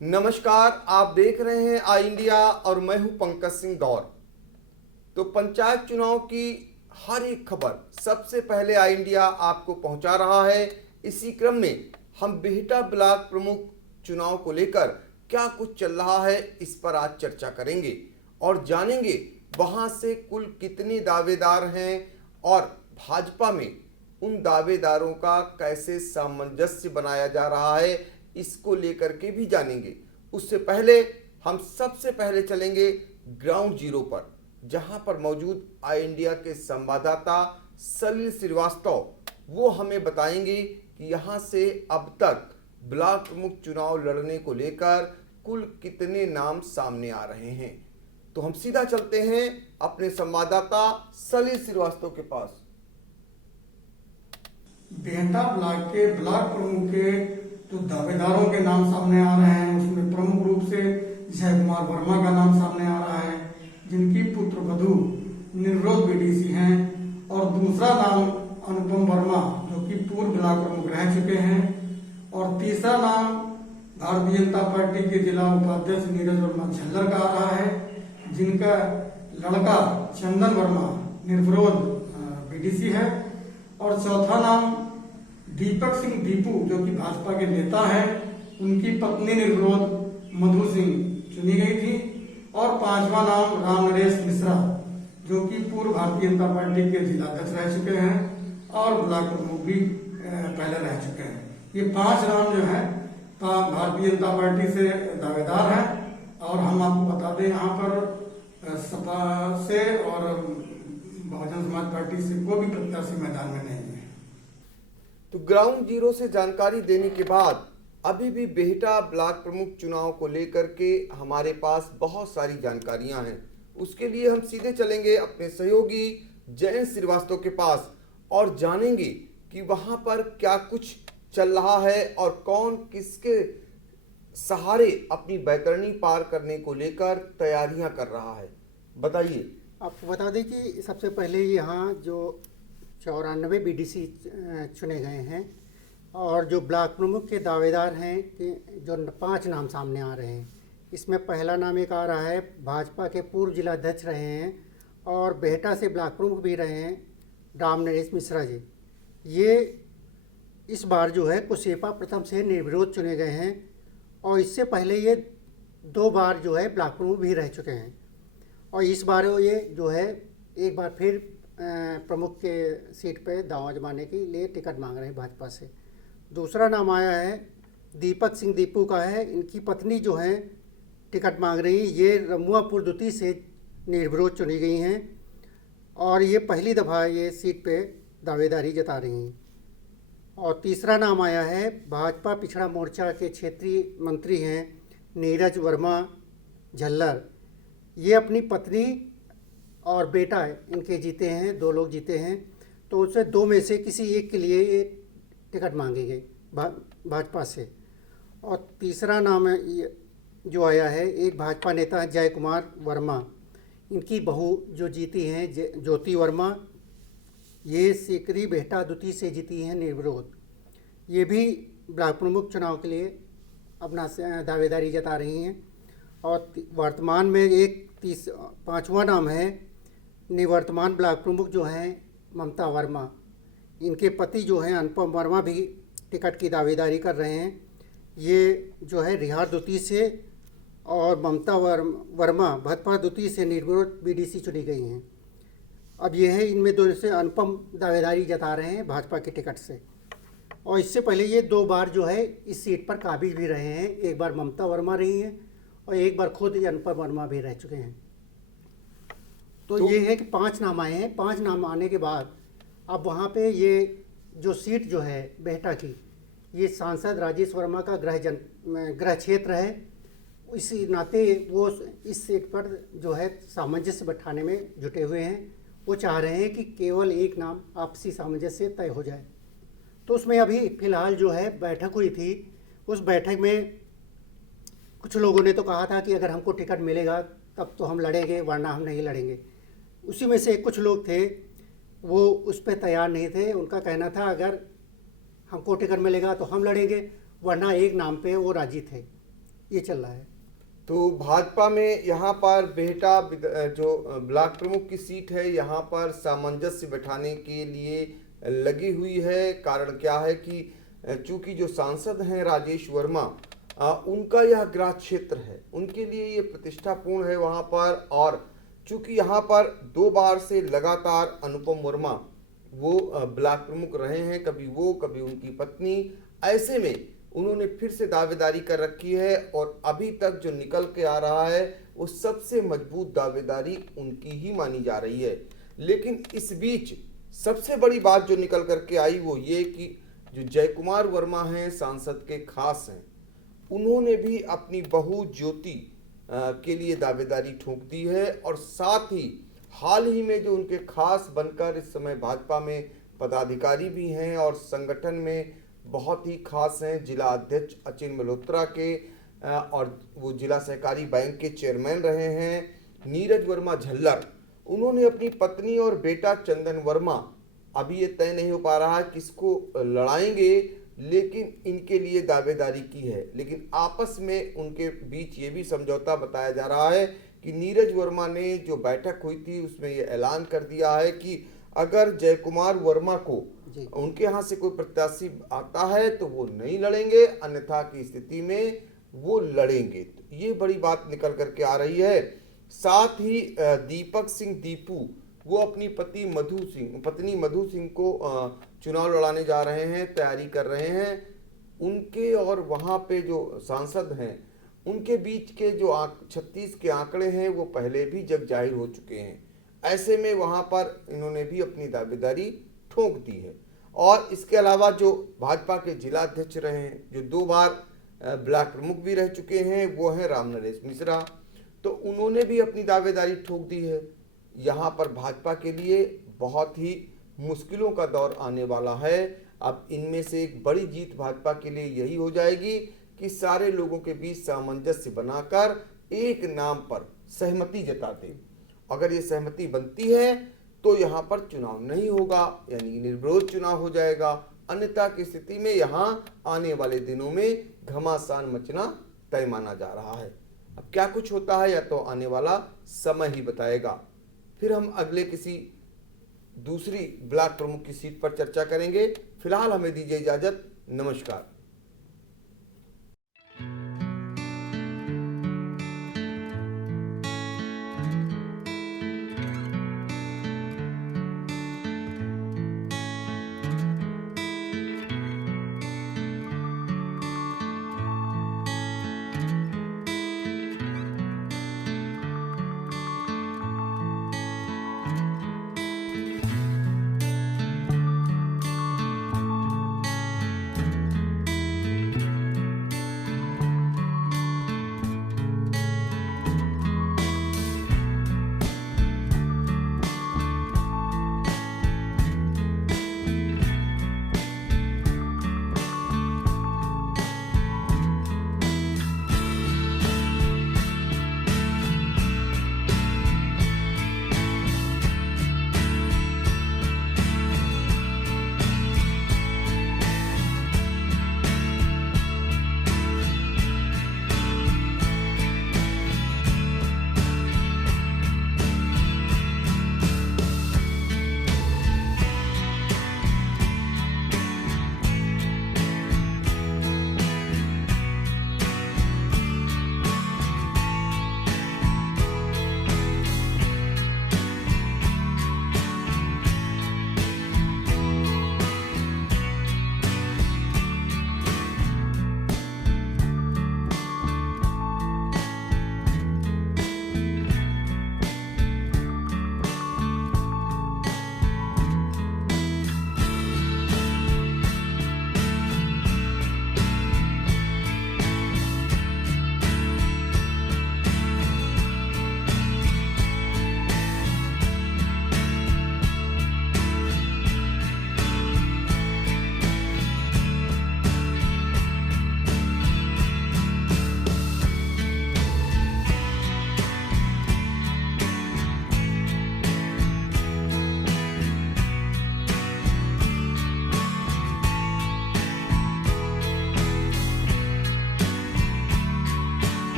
नमस्कार, आप देख रहे हैं आई इंडिया और मैं हूं पंकज सिंह गौर। तो पंचायत चुनाव की हर एक खबर सबसे पहले आई इंडिया आपको पहुंचा रहा है। इसी क्रम में हम बिहटा ब्लॉक प्रमुख चुनाव को लेकर क्या कुछ चल रहा है इस पर आज चर्चा करेंगे और जानेंगे वहां से कुल कितने दावेदार हैं और भाजपा में उन दावेदारों का कैसे सामंजस्य बनाया जा रहा है, इसको लेकर के भी जानेंगे। उससे पहले हम सबसे पहले चलेंगे ग्राउंड जीरो पर, जहां पर मौजूद आई इंडिया के संवाददाता सलील श्रीवास्तव वो हमें बताएंगे कि यहां से अब तक ब्लॉक प्रमुख चुनाव लड़ने को लेकर कुल कितने नाम सामने आ रहे हैं। तो हम सीधा चलते हैं अपने संवाददाता सलील श्रीवास्तव के पास। बिहटा ब्लॉक के ब्लॉक प्रमुख के जो दावेदारों के नाम सामने आ रहे हैं, उसमें प्रमुख रूप से जय कुमार वर्मा का नाम सामने आ रहा है, जिनकी पुत्र वधू निर्विरोध बीडीसी हैं, और दूसरा नाम अनुपम वर्मा जो कि पूर्व ब्लॉक प्रमुख रह चुके हैं, और तीसरा नाम भारतीय जनता पार्टी के जिला उपाध्यक्ष नीरज वर्मा झल्लर का आ रहा है, जिनका लड़का चंदन वर्मा निर्विरोध बीडीसी है, और चौथा नाम दीपक सिंह दीपू जो कि भाजपा के नेता हैं, उनकी पत्नी निर्विरोध मधु सिंह चुनी गई थी, और पांचवा नाम राम नरेश मिश्रा जो कि पूर्व भारतीय जनता पार्टी के जिलाध्यक्ष रह चुके हैं और ब्लॉक प्रमुख भी पहले रह चुके हैं। ये पांच नाम जो है भारतीय जनता पार्टी से दावेदार हैं, और हम आपको बता दें यहाँ पर सपा से और बहुजन समाज पार्टी से कोई भी प्रत्याशी मैदान में नहीं है। तो ग्राउंड जीरो से जानकारी देने के बाद अभी भी बिहटा ब्लॉक प्रमुख चुनाव को लेकर के हमारे पास बहुत सारी जानकारियां हैं। उसके लिए हम सीधे चलेंगे अपने सहयोगी जयंत श्रीवास्तव के पास और जानेंगे कि वहां पर क्या कुछ चल रहा है और कौन किसके सहारे अपनी बैतरणी पार करने को लेकर तैयारियां कर रहा है। बताइए। आपको बता दें कि सबसे पहले यहाँ जो 94 बीडीसी चुने गए हैं, और जो ब्लॉक प्रमुख के दावेदार हैं कि जो 5 नाम सामने आ रहे हैं, इसमें पहला नाम एक आ रहा है भाजपा के पूर्व जिलाध्यक्ष रहे हैं और बिहटा से ब्लॉक प्रमुख भी रहे हैं, राम नरेश मिश्रा जी। ये इस बार जो है कुशेपा प्रथम से निर्विरोध चुने गए हैं, और इससे पहले ये 2 बार जो है ब्लॉक प्रमुख भी रह चुके हैं, और इस बार ये जो है एक बार फिर प्रमुख के सीट पे दांव आजमाने के लिए टिकट मांग रहे हैं भाजपा से। दूसरा नाम आया है दीपक सिंह दीपू का है, इनकी पत्नी जो है टिकट मांग रही है। ये रमुआपुर दुती से निर्विरोध चुनी गई हैं, और ये पहली दफ़ा ये सीट पे दावेदारी जता रही हैं। और तीसरा नाम आया है भाजपा पिछड़ा मोर्चा के क्षेत्रीय मंत्री हैं नीरज वर्मा झल्लर। ये अपनी पत्नी और बेटा इनके जीते हैं, 2 लोग जीते हैं, तो उससे 2 में से किसी एक के लिए ये टिकट मांगी गई भाजपा से। और तीसरा नाम है जो आया है एक भाजपा नेता है जय कुमार वर्मा, इनकी बहू जो जीती हैं ज्योति वर्मा, ये सीकरी बिहटा दुती से जीती हैं निर्विरोध। ये भी ब्लॉक प्रमुख चुनाव के लिए अपना दावेदारी जता रही हैं। और वर्तमान में एक 5वां नाम है निवर्तमान ब्लॉक प्रमुख जो हैं ममता वर्मा, इनके पति जो हैं अनुपम वर्मा भी टिकट की दावेदारी कर रहे हैं। ये जो है रिहार दुती से और ममता वर्मा भतपा दुती से निर्विरोध बीडीसी चुनी गई हैं। अब ये है इनमें दोनों से अनुपम दावेदारी जता रहे हैं भाजपा के टिकट से, और इससे पहले ये 2 बार जो है इस सीट पर काबिज भी रहे हैं। एक बार ममता वर्मा रही हैं और एक बार खुद अनुपम वर्मा भी रह चुके हैं। तो ये है कि 5 नाम आए हैं। 5 नाम आने के बाद अब वहाँ पे ये जो सीट जो है बिहटा की, ये सांसद राजेश वर्मा का गृह क्षेत्र है। इसी नाते वो इस सीट पर जो है सामंजस्य बैठाने में जुटे हुए हैं। वो चाह रहे हैं कि केवल एक नाम आपसी सामंजस्य तय हो जाए। तो उसमें अभी फ़िलहाल जो है बैठक हुई थी। उस बैठक में कुछ लोगों ने तो कहा था कि अगर हमको टिकट मिलेगा तब तो हम लड़ेंगे, वरना हम नहीं लड़ेंगे। उसी में से कुछ लोग थे वो उस पर तैयार नहीं थे। उनका कहना था अगर हमको टिकट मिलेगा तो हम लड़ेंगे, वरना एक नाम पे वो राजी थे। ये चल रहा है। तो भाजपा में यहाँ पर बेहटा जो ब्लॉक प्रमुख की सीट है, यहाँ पर सामंजस्य बैठाने के लिए लगी हुई है। कारण क्या है कि चूंकि जो सांसद हैं राजेश वर्मा, उनका यह ग्रास क्षेत्र है, उनके लिए ये प्रतिष्ठापूर्ण है वहाँ पर। और चूंकि यहाँ पर 2 बार से लगातार अनुपम वर्मा वो ब्लॉक प्रमुख रहे हैं, कभी वो कभी उनकी पत्नी, ऐसे में उन्होंने फिर से दावेदारी कर रखी है। और अभी तक जो निकल के आ रहा है वो सबसे मजबूत दावेदारी उनकी ही मानी जा रही है। लेकिन इस बीच सबसे बड़ी बात जो निकल करके आई वो ये कि जो जय कुमार वर्मा हैं, सांसद के खास हैं, उन्होंने भी अपनी बहू ज्योति के लिए दावेदारी ठोक दी है। और साथ ही हाल ही में जो उनके खास बनकर इस समय भाजपा में पदाधिकारी भी हैं और संगठन में बहुत ही खास हैं, जिला अध्यक्ष अचिन मल्होत्रा के, और वो जिला सहकारी बैंक के चेयरमैन रहे हैं नीरज वर्मा झल्लर, उन्होंने अपनी पत्नी और बेटा चंदन वर्मा, अभी ये तय नहीं हो पा रहा है किसको लड़ाएंगे, लेकिन इनके लिए दावेदारी की है। लेकिन आपस में उनके बीच ये भी समझौता बताया जा रहा है कि नीरज वर्मा ने जो बैठक हुई थी उसमें ये ऐलान कर दिया है कि अगर जय कुमार वर्मा को उनके यहाँ से कोई प्रत्याशी आता है तो वो नहीं लड़ेंगे, अन्यथा की स्थिति में वो लड़ेंगे। तो ये बड़ी बात निकल करके आ रही है। साथ ही दीपक सिंह दीपू, वो अपनी पत्नी मधु सिंह को चुनाव लड़ाने जा रहे हैं, तैयारी कर रहे हैं। उनके और वहाँ पे जो सांसद हैं उनके बीच के जो 36 के आंकड़े हैं वो पहले भी जग जाहिर हो चुके हैं। ऐसे में वहाँ पर इन्होंने भी अपनी दावेदारी ठोक दी है। और इसके अलावा जो भाजपा के जिला अध्यक्ष रहे हैं, जो 2 बार ब्लॉक प्रमुख भी रह चुके हैं, वो हैं राम नरेश मिश्रा, तो उन्होंने भी अपनी दावेदारी ठोक दी है। यहाँ पर भाजपा के लिए बहुत ही मुश्किलों का दौर आने वाला है। अब इनमें से एक बड़ी जीत भाजपा के लिए यही हो जाएगी कि सारे लोगों के बीच सामंजस्य बनाकर एक नाम पर सहमति जता दें। अगर ये सहमति बनती है तो यहाँ पर चुनाव नहीं होगा, यानी निर्विरोध चुनाव हो जाएगा। अन्यथा की स्थिति में यहाँ आने वाले दिनों में घमासान मचना तय माना जा रहा है। अब क्या कुछ होता है या तो आने वाला समय ही बताएगा। फिर हम अगले किसी दूसरी ब्लॉक प्रमुख की सीट पर चर्चा करेंगे। फिलहाल हमें दीजिए इजाजत। नमस्कार।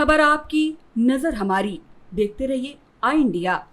खबर आपकी, नजर हमारी। देखते रहिए आई इंडिया।